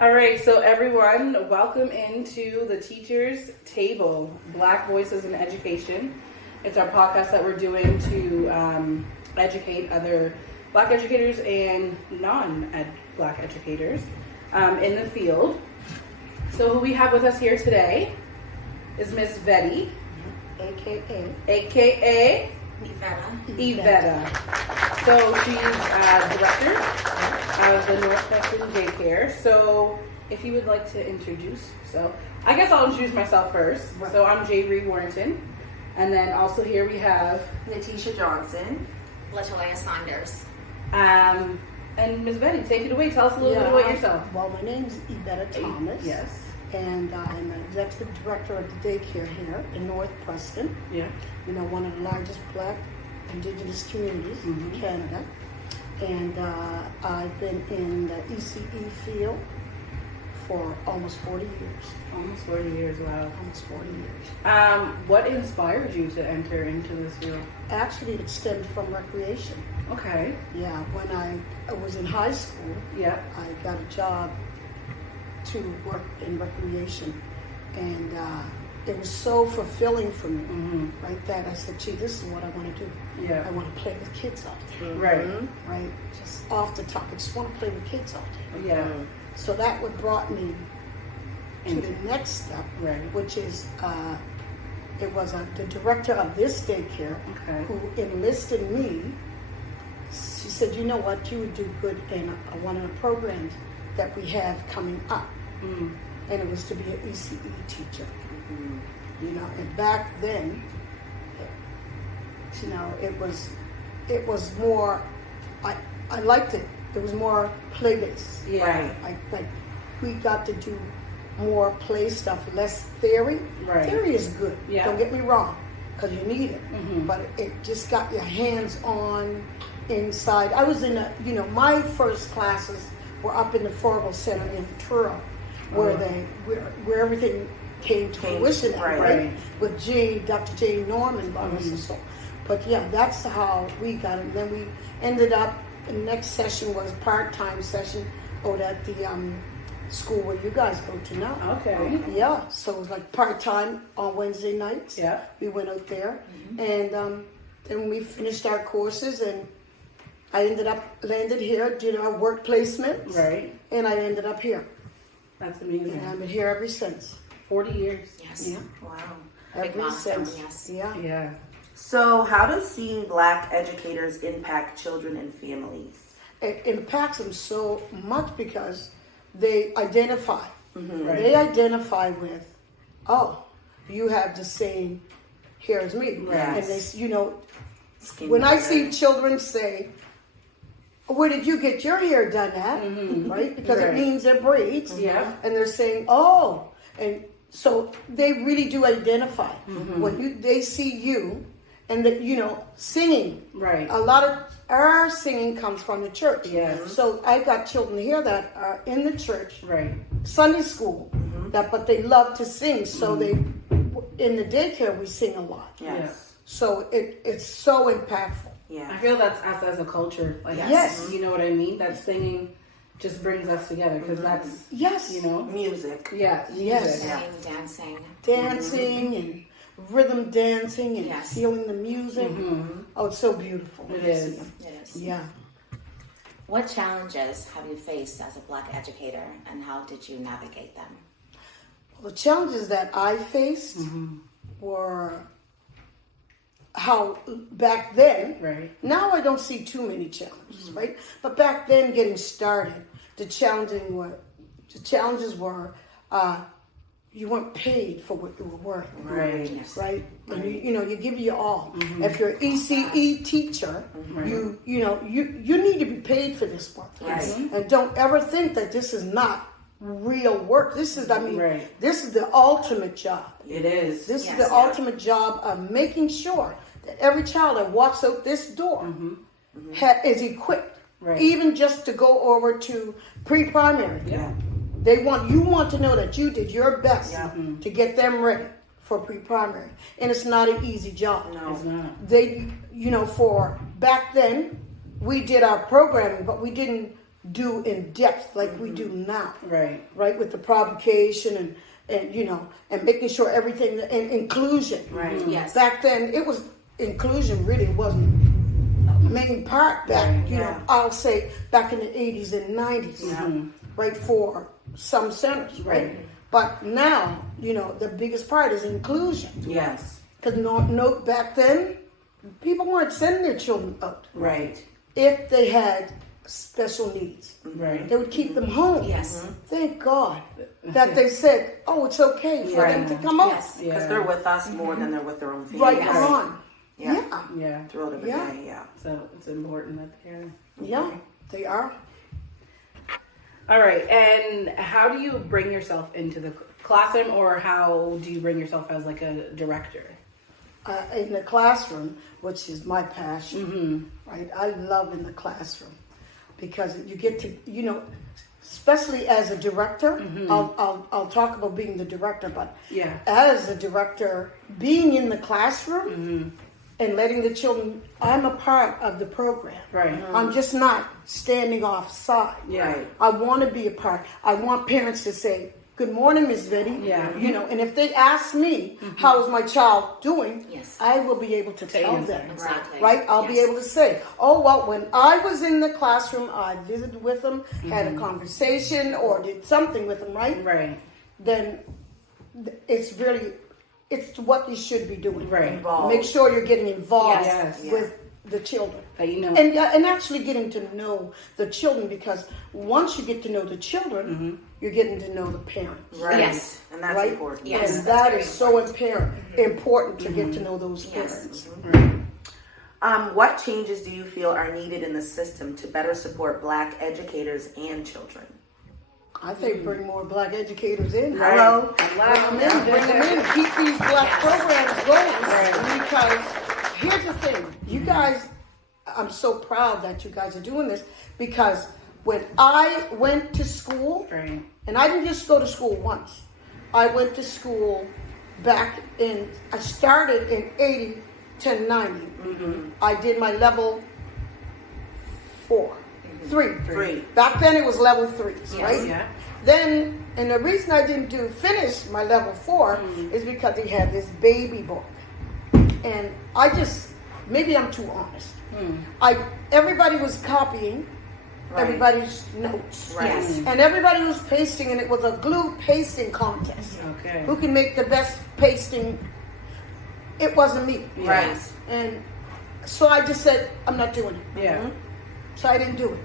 All right, so everyone, welcome into the Teachers Table, Black Voices in Education. It's our podcast that we're doing to educate other Black educators and non-Black educators in the field. So who we have with us here today is Miss Vetty, aka Yvetta. So she's director of the North Preston Daycare. So if you would like to introduce yourself, I guess I'll introduce myself first. Right. So I'm Jayree Warrington, and then also here we have Nateshia Johnson, LaToya Saunders. And Ms. Vetty, take it away. Tell us a little bit about yourself. Well, my name is Yvetta Thomas. Yes. And I'm an executive director of the daycare here in North Preston. Yeah. You know, one of the largest Black Indigenous communities in Canada. And I've been in the ECE field for almost 40 years. Almost 40 years, wow. Almost 40 years. What inspired you to enter into this field? Actually, it stemmed from recreation. Okay. Yeah, when I was in high school, Yeah. I got a job to work in recreation, and it was so fulfilling for me, right? That I said, gee, this is what I want to do. Yeah. I want to play with kids all day. Right. Right? Just off the top, I just want to play with kids all day. Yeah. So that what brought me to the next step, Right. which is it was the director of this daycare who enlisted me. She said, you know what, you would do good in one of the programs that we have coming up. And it was to be an ECE teacher. You know, and back then, you know, it was more, I liked it. It was more play-based. Yeah. Like we got to do more play stuff, less theory. Right. Theory is good. Yeah. Don't get me wrong, because you need it. But it just got your hands on inside. I was in my first classes were up in the Formal Center in Truro, where everything came to fruition, right? With Dr. J. Norman, but yeah, that's how we got it. And then we ended up. The next session was part-time session out at the school where you guys go to now. Okay. Yeah, so it was like part-time on Wednesday nights. Yeah. We went out there, and then we finished our courses, and I landed here, did our work placements. Right. And I ended up here. That's amazing. And I've been here ever since. 40 years. Yes. Yeah. Wow. Ever since. Yes. Yeah. Yeah. So how does seeing Black educators impact children and families? It impacts them so much because they identify. Right. They identify with, oh, you have the same hair as me. Right. And they, when I see children say, where did you get your hair done at? Right? Because it means they're braids. Yeah. And they're saying, oh. And so they really do identify. When they see you and that, singing. Right. A lot of our singing comes from the church. Yes. So I got children here that are in the church, Right. Sunday school, but they love to sing. So they, in the daycare, we sing a lot. Yes. So it's so impactful. Yeah. I feel that's us as a culture. Like, Yes. You know what I mean? That singing just brings us together because that's, Yes. Music. Yeah. Yes. Singing, dancing. Dancing and rhythm dancing and Yes. feeling the music. Oh, it's so beautiful. It is. It is. Yeah. What challenges have you faced as a Black educator, and how did you navigate them? Well, the challenges that I faced were how back then, Right. now I don't see too many challenges, right? But back then, getting started, the challenges were you weren't paid for what you were worth, Right. Yes. right? And you give your all. If you're an ECE teacher, you need to be paid for this work, Yes. and don't ever think that this is not real work. This is, Right. this is the ultimate job. It is. This Yes, is the yeah. ultimate job of making sure that every child that walks out this door is equipped, Right. even just to go over to pre-primary. Yeah. You want to know that you did your best to get them ready for pre-primary, and it's not an easy job. No. It's not. They, for back then, we did our programming, but we didn't do in depth like we do now. Right. With the provocation and you know, and making sure everything, and inclusion. Right. Yes. Back then, it was, inclusion really wasn't a main part back, you know, I'll say back in the 80s and 90s, right, for some centers, right? But now, you know, the biggest part is inclusion. Yes. Because no, back then, people weren't sending their children out. Right. If they had special needs. Right. They would keep them home. Yes. Thank God that they said, oh, it's okay for them to come out. Yes. Because they're with us more than they're with their own family. Right Yes. on. Yeah. Yeah. Throughout every day, yeah. So it's important that they're. Yeah, they are. All right. And how do you bring yourself into the classroom, or how do you bring yourself as like a director? In the classroom, which is my passion, right? I love in the classroom because you get to, you know, especially as a director. I'll talk about being the director, but as a director, being in the classroom and letting the children, I'm a part of the program. Right. I'm just not standing off side. Yeah. I want to be a part. I want parents to say, good morning, Ms. Vetty. Yeah. You know, and if they ask me, how is my child doing? Yes. I will be able to tell answer. them. Exactly. Right? I'll be able to say, oh, well, when I was in the classroom, I visited with them, had a conversation, or did something with them, right? Right. Then it's really, it's what you should be doing. Right. Involved. Make sure you're getting involved Yes. with the children. That you know. And actually getting to know the children, because once you get to know the children, you're getting to know the parents. Right. Yes. And that's Right? important. Yes. And that's that very is so important to get to know those Yes. parents. What changes do you feel are needed in the system to better support Black educators and children? I think bring more Black educators in. Right. Hello. Allow Bring them in. Keep these Black programs going. Because here's the thing. You guys, I'm so proud that you guys are doing this, because when I went to school, Right. and I didn't just go to school once. I went to school back in, I started in 80 to 90. I did my level 3. Back then it was level 3s, right? Yeah. Then, and the reason I didn't finish my level 4 is because they had this baby book. And I just, maybe I'm too honest. Everybody was copying everybody's notes. Right. Yes. And everybody was pasting, and it was a glue pasting contest. Okay. Who can make the best pasting? It wasn't me. Right. And so I just said, I'm not doing it. Yeah. So I didn't do it.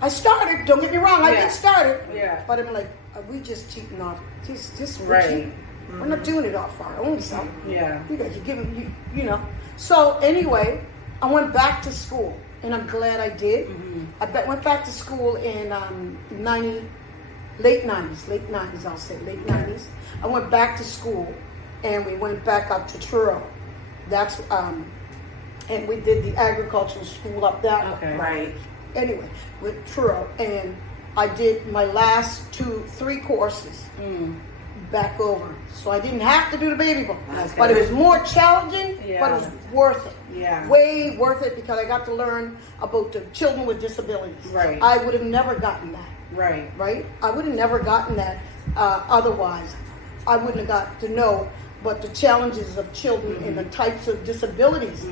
I started, don't get me wrong, I Yeah. did start it. Yeah. But I'm like, are we just cheating off? This we're Right. cheating. We're not doing it off our own self. Yeah. You guys are giving, you know. So anyway, I went back to school, and I'm glad I did. Went back to school in late 90s, I'll say, late 90s. I went back to school, and we went back up to Truro. That's, and we did the agricultural school up that way. Okay. Right. Anyway, with Truro, and I did my last 3 courses back over. So I didn't have to do the baby book, That's but it good. was more challenging, but Yeah. it was worth it. Yeah. Way worth it, because I got to learn about the children with disabilities. Right. I would have never gotten that, Right. right? I would have never gotten that otherwise. I wouldn't have got to know what the challenges of children and the types of disabilities.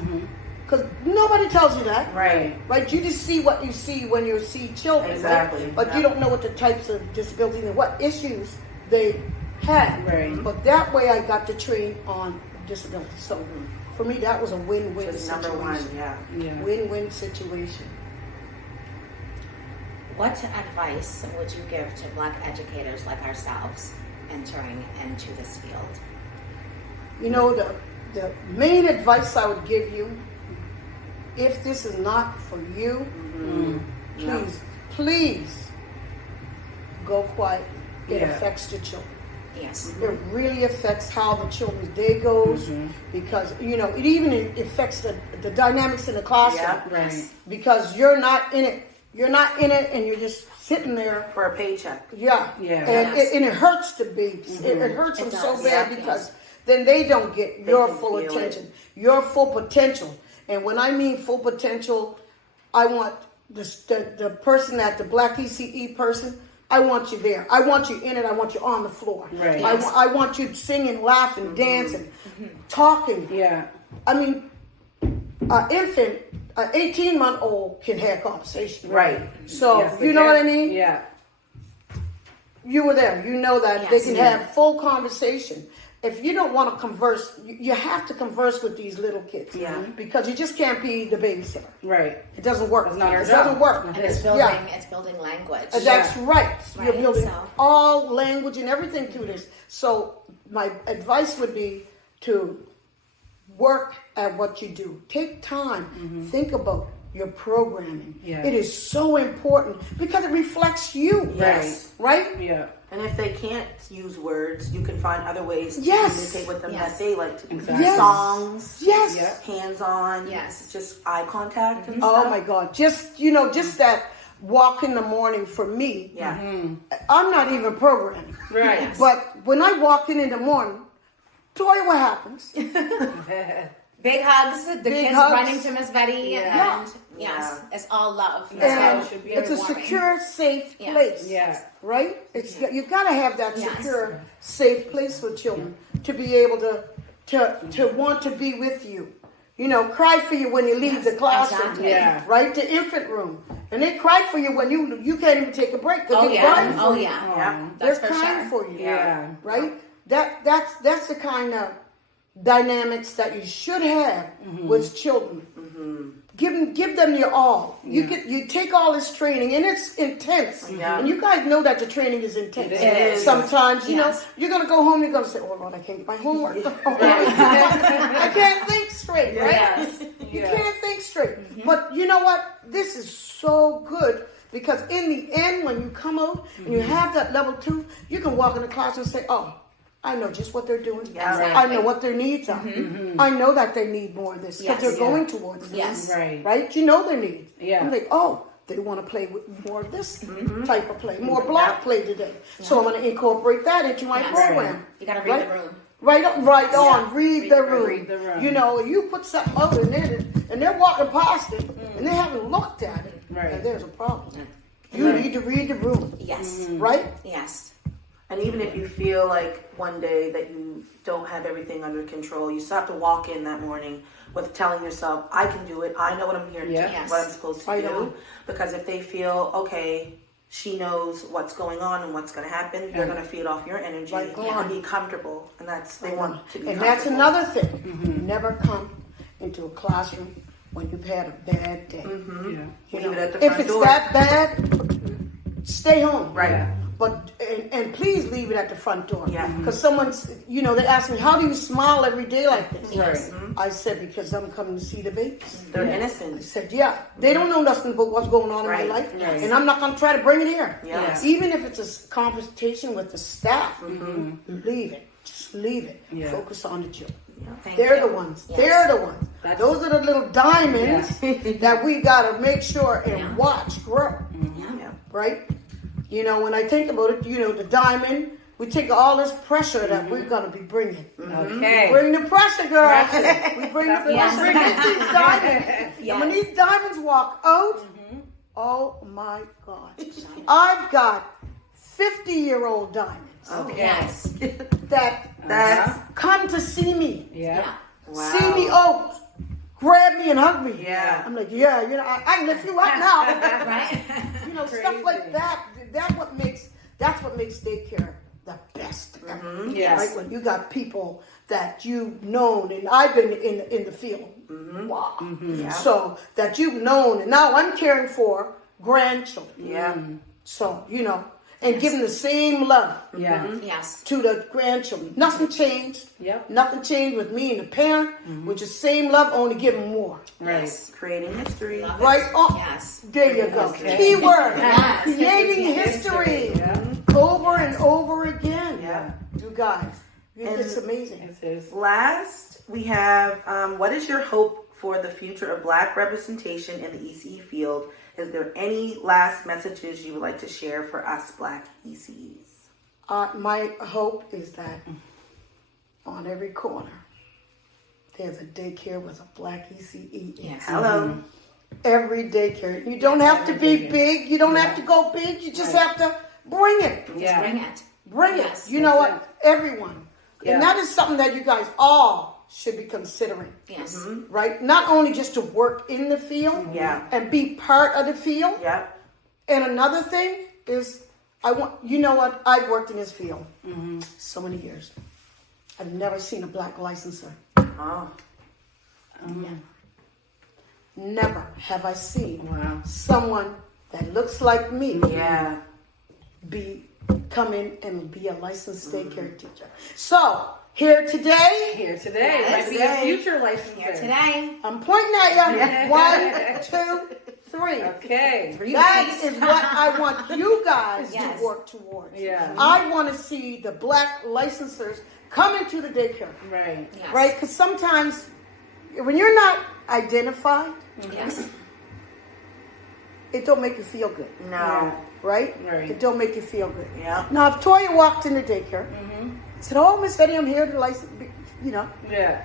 Because nobody tells you that. Right. Right? You just see what you see when you see children. Exactly. Right? But you don't know what the types of disabilities and what issues they had. Right. But that way I got to train on disability. So for me, that was a win-win Just situation. number one, yeah. Yeah. Win-win situation. What advice would you give to Black educators like ourselves entering into this field? You know, the main advice I would give you, if this is not for you, please go quiet. It Yeah. affects the children. Yes. It really affects how the children's day goes, because, you know, it even affects the dynamics in the classroom. Yeah. Right. Because you're not in it. You're not in it, and you're just sitting there. For a paycheck. Yeah. Yeah. And, Yes. it hurts the babies. It hurts It them so does. bad, Yeah. because then they don't get They your can full feel attention, your full potential. And when I mean full potential, I want the person that the Black ECE person, I want you there. I want you in it. I want you on the floor. Right. I want you singing, laughing, dancing, talking. Yeah. I mean, an infant, an 18-month-old can have conversation. Right. So, Yes, they you know can. what I mean? Yeah. You were there. You know that Yes. they can have full conversation. If you don't want to converse, you have to converse with these little kids. Yeah. Because you just can't be the babysitter. Right. It doesn't work. It's not our It doesn't job. work. And it's building language. That's right. You're Right, building so- all language and everything through this. So my advice would be to work at what you do. Take time. Think about your programming. Yeah. It is so important because it reflects you. Yes. Right? Yeah. And if they can't use words, you can find other ways to Yes. communicate with them Yes. that they like to do. Exactly. Yes. Songs, Yes. Yeah. hands-on, Yes. just eye contact and Oh stuff. my God. Just that walk in the morning for me. Yeah. I'm not even programming. Right. Yes. But when I walk in the morning, tell you what happens. Big hugs, the Big kids hugs. running to Miss Vetty, Yeah. and yes, it's all love. And it should be. it's a Warming. secure, safe Yes. place. Yeah. Right? It's you gotta have that Yes. secure, safe place for children to be able to want to be with you. You know, cry for you when you leave Yes, the classroom. exactly. Yeah. Right? The infant room. And they cry for you when you can't even take a break. 'Cause Oh they're yeah, crying for oh you. yeah, Yeah. that's They're for crying sure. for you. Yeah. Right? That's the kind of dynamics that you should have with children. Give them your all. You take all this training and it's intense. Yeah. And you guys know that the training is intense. It is. Sometimes, you know, Yes. you're gonna go home, you're gonna say, oh Lord, I can't get my homework. I can't think straight, right? Yes. You Yeah. can't think straight. But you know what? This is so good because in the end, when you come out and you have that level 2, you can walk in the class and say, oh, I know just what they're doing. Yeah. I know what their needs are. I know that they need more of this because Yes. they're Yeah. going towards this. Yes. Right. Right? You know their needs. Yeah. I'm like, oh, they want to play with more of this type of play, more block play today. So I'm going to incorporate that into my Yes. program. You gotta read Right? the room. Right on, read the room. Read the room. You know, you put something out in there and they're walking past it and they haven't looked at it. Right. And there's a problem. You need to read the room. Yes, Right? yes, And even if you feel like one day that you don't have everything under control, you still have to walk in that morning with telling yourself, I can do it. I know what I'm here to do, Yes. what I'm supposed to I do. know. Because if they feel, okay, she knows what's going on and what's going to happen, you're going to feed off your energy Right, go on. and be comfortable. And they want to be And that's comfortable. another thing. Never come into a classroom when you've had a bad day. Yeah. You Leave know, it at the if front it's door. that bad, stay home. Right. Yeah. But and please leave it at the front door. Yeah. Because someone's, you know, they ask me, how do you smile every day like this? Right. I said, because I'm coming to see the babies. They're I innocent. said, yeah, they don't know nothing but what's going on in Right. my life, Right. and I'm not going to try to bring it here. Yes. Even if it's a conversation with the staff, leave it. Just leave it. Yeah. Focus on the children. Thank They're you. the ones. Yes. They're the ones. That's- Those are the little diamonds that we got to make sure and Yeah. watch grow. Yeah. Right? You know, when I think about it, you know, the diamond, we take all this pressure that we're going to be bringing. Okay. Bring the pressure, girls. Pressure. We bring the pressure. Yes. Bring these diamonds. Yes. And when these diamonds walk out, oh my God. I've got 50-year-old diamonds Okay. Yes, that come to see me, Yeah. yeah, Wow. see me out, grab me and hug me. Yeah. I'm like, yeah, you know, I can lift you up now. right. You know, stuff like that. That's what makes daycare the best ever. Yes. Right? When you got people that you've known, and I've been in the field. Wow. Yeah. So that you've known, and now I'm caring for grandchildren. Yeah. So, you know, and giving the same love Yeah. Yes, to the grandchildren. Nothing changed. Yep. Nothing changed with me and the parent, which is same love, only giving more. Right. yes, Creating history. Love it. Right on. Yes, There you go. Okay. Keyword. Yes. Creating Yes. history. Yeah. Over and over again. Yeah. You guys. And- It's amazing. It is. Last, we have what is your hope for the future of Black representation in the ECE field? Is there any last messages you would like to share for us Black ECEs? My hope is that on every corner, there's a daycare with a Black ECE. yes, Hello. every daycare. You don't have to be big. You don't have to go big. You just have to bring it. Just bring it. Bring Yes. it. You know what? Everyone. Yeah. And that is something that you guys all should be considering. Yes. Right? Not only just to work in the field and be part of the field. Yep. And another thing is, you know what? I've worked in this field so many years. I've never seen a black licenser. Oh. Never have I seen someone that looks like me Yeah. come in and be a licensed daycare teacher. So, here today, Might be a future licensor. Here today. I'm pointing at you. 1, 2, 3. Okay. That is what I want you guys Yes. to work towards. Yeah. I want to see the black licensors come into the daycare. Right. Yes. Right? Because sometimes when you're not identified, Yes. it don't make you feel good. No. Right? Right. It don't make you feel good. Yeah. Now, if Toya walked in the daycare, said, "Oh, Miss Vetty, I'm here to license," you know. Yeah.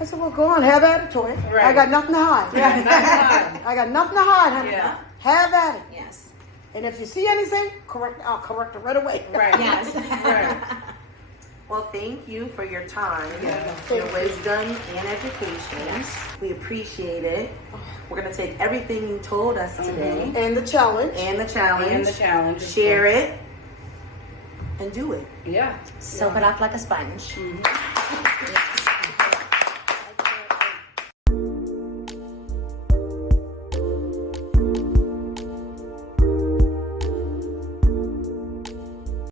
I said, "Well, go on, have at it, Toya. Right. I got nothing to hide. Yeah. I got nothing to hide, honey. Yeah. Have at it. Yes. And if you see anything, I'll correct it right away." Right. Yes. Right. Well, thank you for your time, Yeah. your wisdom, and education. Yes. We appreciate it. We're going to take everything you told us today And the challenge. and the challenge, And the challenge. share it, and do it. Yeah. Soak it up like a sponge.